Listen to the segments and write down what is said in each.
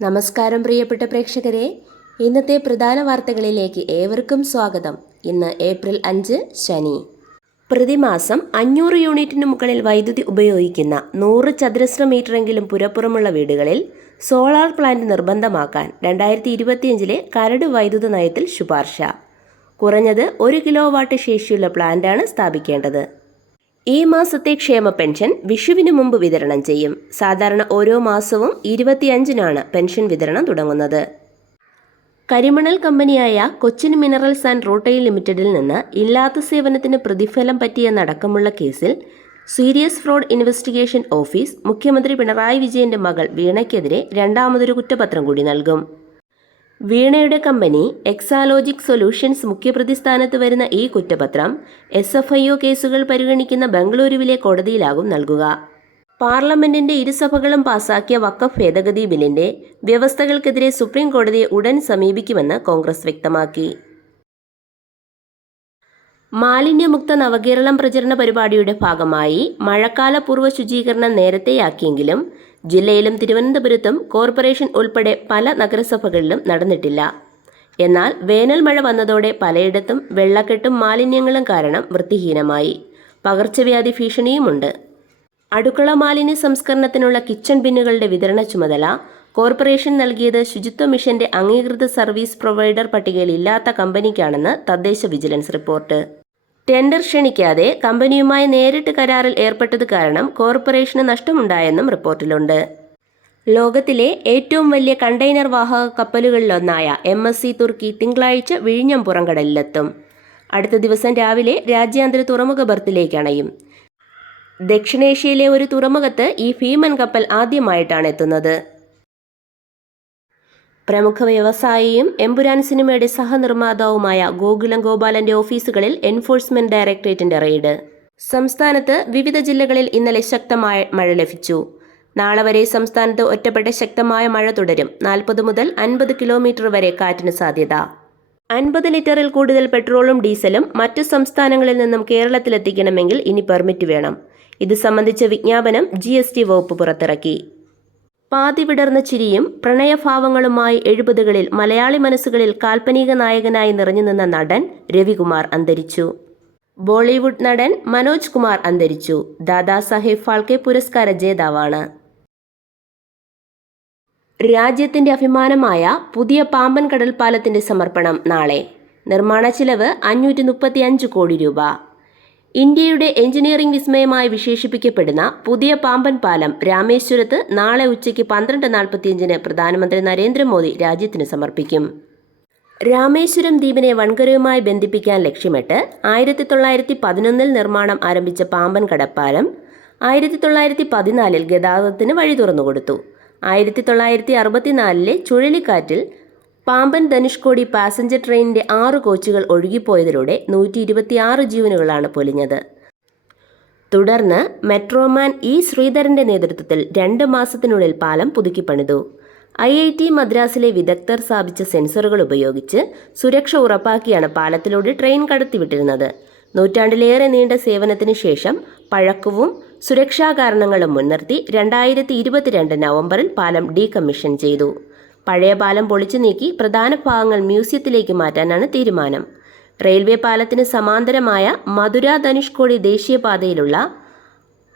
നമസ്കാരം പ്രിയപ്പെട്ട പ്രേക്ഷകരെ, ഇന്നത്തെ പ്രധാന വാർത്തകളിലേക്ക് ഏവർക്കും സ്വാഗതം. ഇന്ന് ഏപ്രിൽ 5 ശനി. പ്രതിമാസം 500 യൂണിറ്റിന് മുകളിൽ വൈദ്യുതി ഉപയോഗിക്കുന്ന 100 ചതുരശ്ര മീറ്ററെങ്കിലും പുരപ്പുറമുള്ള വീടുകളിൽ സോളാർ പ്ലാന്റ് നിർബന്ധമാക്കാൻ 2025 കരട് വൈദ്യുത നയത്തിൽ ശുപാർശ. കുറഞ്ഞത് 1 കിലോവാട്ട് ശേഷിയുള്ള പ്ലാന്റാണ് സ്ഥാപിക്കേണ്ടത്. ഈ മാസത്തെ ക്ഷേമ പെൻഷൻ വിഷുവിന് മുമ്പ് വിതരണം ചെയ്യും. സാധാരണ ഓരോ മാസവും 25-നാണ് പെൻഷൻ വിതരണം തുടങ്ങുന്നത്. കരിമണൽ കമ്പനിയായ കൊച്ചിൻ മിനറൽസ് ആൻഡ് റൂട്ടൈൽ ലിമിറ്റഡിൽ നിന്ന് ഇല്ലാത്ത സേവനത്തിന് പ്രതിഫലം പറ്റിയെന്നടക്കമുള്ള കേസിൽ സീരിയസ് ഫ്രോഡ് ഇൻവെസ്റ്റിഗേഷൻ ഓഫീസ് മുഖ്യമന്ത്രി പിണറായി വിജയന്റെ മകൾ വീണയ്ക്കെതിരെ രണ്ടാമതൊരു കുറ്റപത്രം കൂടി നൽകും. വീണയുടെ കമ്പനി എക്സാലോജിക് സൊല്യൂഷൻസ് മുഖ്യപ്രതി സ്ഥാനത്ത് വരുന്ന ഈ കുറ്റപത്രം SFIO കേസുകൾ പരിഗണിക്കുന്ന ബംഗളൂരുവിലെ കോടതിയിലാകും നൽകുക. പാർലമെന്റിന്റെ ഇരുസഭകളും പാസാക്കിയ വഖഫ് ഭേദഗതി ബില്ലിന്റെ വ്യവസ്ഥകൾക്കെതിരെ സുപ്രീം കോടതിയെ ഉടൻ സമീപിക്കുമെന്ന് കോൺഗ്രസ് വ്യക്തമാക്കി. മാലിന്യമുക്ത നവകേരളം പ്രചരണ പരിപാടിയുടെ ഭാഗമായി മഴക്കാല പൂർവ്വ ശുചീകരണം നേരത്തെയാക്കിയെങ്കിലും ജില്ലയിലും തിരുവനന്തപുരത്തും കോർപ്പറേഷൻ ഉൾപ്പെടെ പല നഗരസഭകളിലും നടന്നിട്ടില്ല. എന്നാൽ വേനൽ മഴ വന്നതോടെ പലയിടത്തും വെള്ളക്കെട്ടും മാലിന്യങ്ങളും കാരണം വൃത്തിഹീനമായി. പകർച്ചവ്യാധി ഭീഷണിയുമുണ്ട്. അടുക്കള മാലിന്യ സംസ്കരണത്തിനുള്ള കിച്ചൺ ബിന്നുകളുടെ വിതരണ ചുമതല കോർപ്പറേഷൻ നൽകിയത് ശുചിത്വ മിഷന്റെ അംഗീകൃത സർവീസ് പ്രൊവൈഡർ പട്ടികയിൽ ഇല്ലാത്ത കമ്പനിക്കാണെന്ന് തദ്ദേശ വിജിലൻസ് റിപ്പോർട്ട്. ടെൻഡർ ക്ഷണിക്കാതെ കമ്പനിയുമായി നേരിട്ട് കരാറിൽ ഏർപ്പെട്ടത് കാരണം കോർപ്പറേഷന് നഷ്ടമുണ്ടായെന്നും റിപ്പോർട്ടിലുണ്ട്. ലോകത്തിലെ ഏറ്റവും വലിയ കണ്ടെയ്നർ വാഹക കപ്പലുകളിലൊന്നായ MSC തുർക്കി തിങ്കളാഴ്ച വിഴിഞ്ഞം പുറംകടലിലെത്തും. അടുത്ത ദിവസം രാവിലെ രാജ്യാന്തര തുറമുഖ ബർത്തിലേക്ക് അണയും. ദക്ഷിണേഷ്യയിലെ ഒരു തുറമുഖത്ത് ഈ ഭീമൻ കപ്പൽ ആദ്യമായിട്ടാണ് എത്തുന്നത്. പ്രമുഖ വ്യവസായിയും എമ്പുരാൻ സിനിമയുടെ സഹനിർമ്മാതാവുമായ ഗോകുലം ഗോപാലന്റെ ഓഫീസുകളിൽ എൻഫോഴ്സ്മെന്റ് ഡയറക്ടറേറ്റിന്റെ റെയ്ഡ്. സംസ്ഥാനത്ത് വിവിധ ജില്ലകളിൽ ഇന്നലെ ശക്തമായ മഴ ലഭിച്ചു. നാളെ വരെ സംസ്ഥാനത്ത് ഒറ്റപ്പെട്ട ശക്തമായ മഴ തുടരും. 40 മുതൽ 50 കിലോമീറ്റർ വരെ കാറ്റിന് സാധ്യത. 50 ലിറ്ററിൽ കൂടുതൽ പെട്രോളും ഡീസലും മറ്റു സംസ്ഥാനങ്ങളിൽ നിന്നും കേരളത്തിലെത്തിക്കണമെങ്കിൽ ഇനി പെർമിറ്റ് വേണം. ഇത് സംബന്ധിച്ച വിജ്ഞാപനം GST വകുപ്പ് പുറത്തിറക്കി. പാതി വിടർന്ന ചിരിയും പ്രണയഭാവങ്ങളുമായി 70കളിൽ മലയാളി മനസ്സുകളിൽ കാൽപ്പനിക നായകനായി നിറഞ്ഞു നിന്ന നടൻ രവികുമാർ അന്തരിച്ചു. ബോളിവുഡ് നടൻ മനോജ് കുമാർ അന്തരിച്ചു. ദാദാസാഹേബ് ഫാൽക്കെ പുരസ്കാര ജേതാവാണ്. രാജ്യത്തിന്റെ അഭിമാനമായ പുതിയ പാമ്പൻ കടൽപ്പാലത്തിന്റെ സമർപ്പണം നാളെ. നിർമ്മാണ ചിലവ് 535 കോടി രൂപ. ഇന്ത്യയുടെ എഞ്ചിനീയറിംഗ് വിസ്മയമായി വിശേഷിപ്പിക്കപ്പെടുന്ന പുതിയ പാമ്പൻ പാലം രാമേശ്വരത്ത് നാളെ ഉച്ചയ്ക്ക് 12:45 പ്രധാനമന്ത്രി നരേന്ദ്രമോദി രാജ്യത്തിന് സമർപ്പിക്കും. രാമേശ്വരം ദ്വീപിനെ വൻകരയുമായി ബന്ധിപ്പിക്കാൻ ലക്ഷ്യമിട്ട് 1911 നിർമ്മാണം ആരംഭിച്ച പാമ്പൻ കടൽപ്പാലം 1914 ഗതാഗതത്തിന് വഴി തുറന്നുകൊടുത്തു. 1964 ചുഴലിക്കാറ്റിൽ പാമ്പൻ ധനുഷ്കോടി പാസഞ്ചർ ട്രെയിനിന്റെ 6 കോച്ചുകൾ ഒഴുകിപ്പോയതിലൂടെ 126 ജീവനുകളാണ് പൊലിഞ്ഞത്. തുടർന്ന് മെട്രോമാൻ ശ്രീധരന്റെ നേതൃത്വത്തിൽ 2 മാസത്തിനുള്ളിൽ പാലം പുതുക്കിപ്പണിതു. IIT മദ്രാസിലെ വിദഗ്ധർ സ്ഥാപിച്ച സെൻസറുകൾ ഉപയോഗിച്ച് സുരക്ഷ ഉറപ്പാക്കിയാണ് പാലത്തിലൂടെ ട്രെയിൻ കടത്തിവിട്ടിരുന്നത്. നൂറ്റാണ്ടിലേറെ നീണ്ട സേവനത്തിന് ശേഷം പഴക്കവും സുരക്ഷാ കാരണങ്ങളും മുൻനിർത്തി 2022 നവംബറിൽ പാലം ഡീകമ്മീഷൻ ചെയ്തു. പഴയ പാലം പൊളിച്ചു നീക്കി പ്രധാന ഭാഗങ്ങൾ മ്യൂസിയത്തിലേക്ക് മാറ്റാനാണ് തീരുമാനം. റെയിൽവേ പാലത്തിന് സമാന്തരമായ മധുര ധനുഷ്കോടി ദേശീയപാതയിലുള്ള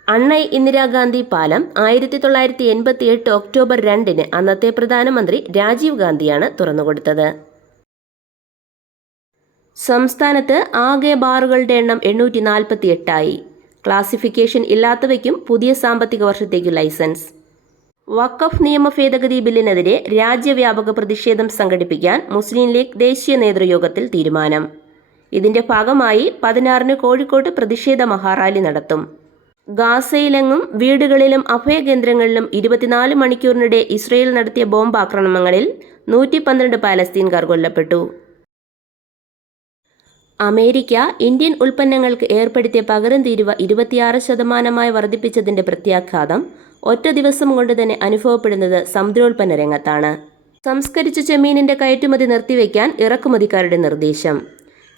അണ്ണൈ ഇന്ദിരാഗാന്ധി പാലം 1988 ഒക്ടോബർ 2 അന്നത്തെ പ്രധാനമന്ത്രി രാജീവ് ഗാന്ധിയാണ് തുറന്നുകൊടുത്തത്. സംസ്ഥാനത്ത് ആകെ ബാറുകളുടെ എണ്ണം 848 ക്ലാസിഫിക്കേഷൻ ഇല്ലാത്തവയ്ക്കും പുതിയ സാമ്പത്തിക വർഷത്തേക്ക് ലൈസൻസ്. വഖഫ് നിയമ ഭേദഗതി ബില്ലിനെതിരെ രാജ്യവ്യാപക പ്രതിഷേധം സംഘടിപ്പിക്കാൻ മുസ്ലിം ലീഗ് ദേശീയ നേതൃയോഗത്തിൽ തീരുമാനം. ഇതിന്റെ ഭാഗമായി 16 കോഴിക്കോട്ട് പ്രതിഷേധ മഹാറാലി നടത്തും. ഗാസയിലെങ്ങും വീടുകളിലും അഭയകേന്ദ്രങ്ങളിലും 24 മണിക്കൂറിനിടെ ഇസ്രയേൽ നടത്തിയ ബോംബാക്രമണങ്ങളിൽ 112 പാലസ്തീൻകാർ കൊല്ലപ്പെട്ടു. അമേരിക്ക ഇന്ത്യൻ ഉൽപ്പന്നങ്ങൾക്ക് ഏർപ്പെടുത്തിയ പകരം തീരുവ 26% വർദ്ധിപ്പിച്ചതിന്റെ പ്രത്യാഘാതം ഒറ്റ ദിവസം കൊണ്ട് തന്നെ അനുഭവപ്പെടുന്നത് സമുദ്രോൽപ്പന്ന രംഗത്താണ്. സംസ്കരിച്ച ചെമ്മീനിന്റെ കയറ്റുമതി നിർത്തിവെക്കാൻ ഇറക്കുമതിക്കാരുടെ നിർദ്ദേശം.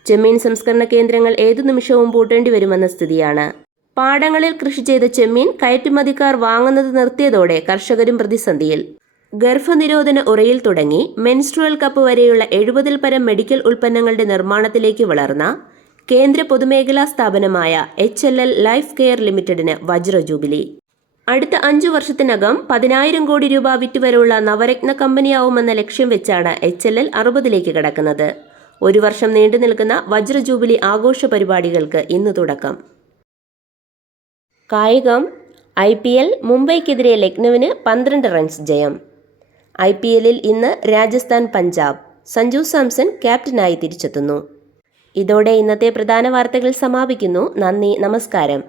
ചെമ്മീൻ സംസ്കരണ കേന്ദ്രങ്ങൾ ഏതു നിമിഷവും പൂട്ടേണ്ടി വരുമെന്ന സ്ഥിതിയാണ്. പാടങ്ങളിൽ കൃഷി ചെയ്ത ചെമ്മീൻ കയറ്റുമതിക്കാർ വാങ്ങുന്നത് നിർത്തിയതോടെ കർഷകരും പ്രതിസന്ധിയിൽ. ഗർഭനിരോധന ഉറയിൽ തുടങ്ങി മെൻസ്ട്രുവൽ കപ്പ് വരെയുള്ള 70-ൽ പരം മെഡിക്കൽ ഉൽപ്പന്നങ്ങളുടെ നിർമ്മാണത്തിലേക്ക് വളർന്ന കേന്ദ്ര പൊതുമേഖലാ സ്ഥാപനമായ HLL ലൈഫ് കെയർ ലിമിറ്റഡിന് വജ്ര ജൂബിലി. അടുത്ത 5 വർഷത്തിനകം 10,000 കോടി രൂപ വിറ്റുവരവുള്ള നവരത്ന കമ്പനിയാവുമെന്ന ലക്ഷ്യം വെച്ചാണ് HLL 60-ലേക്ക് കടക്കുന്നത്. 1 വർഷം നീണ്ടു നിൽക്കുന്ന വജ്ര ജൂബിലി ആഘോഷ പരിപാടികൾക്ക് ഇന്ന് തുടക്കം. കായികം. IPL മുംബൈക്കെതിരെ ലക്നൌവിന് 12 റൺസ് ജയം. IPLൽ ഇന്ന് രാജസ്ഥാൻ പഞ്ചാബ്. സഞ്ജു സാംസൺ ക്യാപ്റ്റനായി തിരിച്ചെത്തുന്നു. ഇതോടെ ഇന്നത്തെ പ്രധാന വാർത്തകൾ സമാപിക്കുന്നു. നന്ദി, നമസ്കാരം.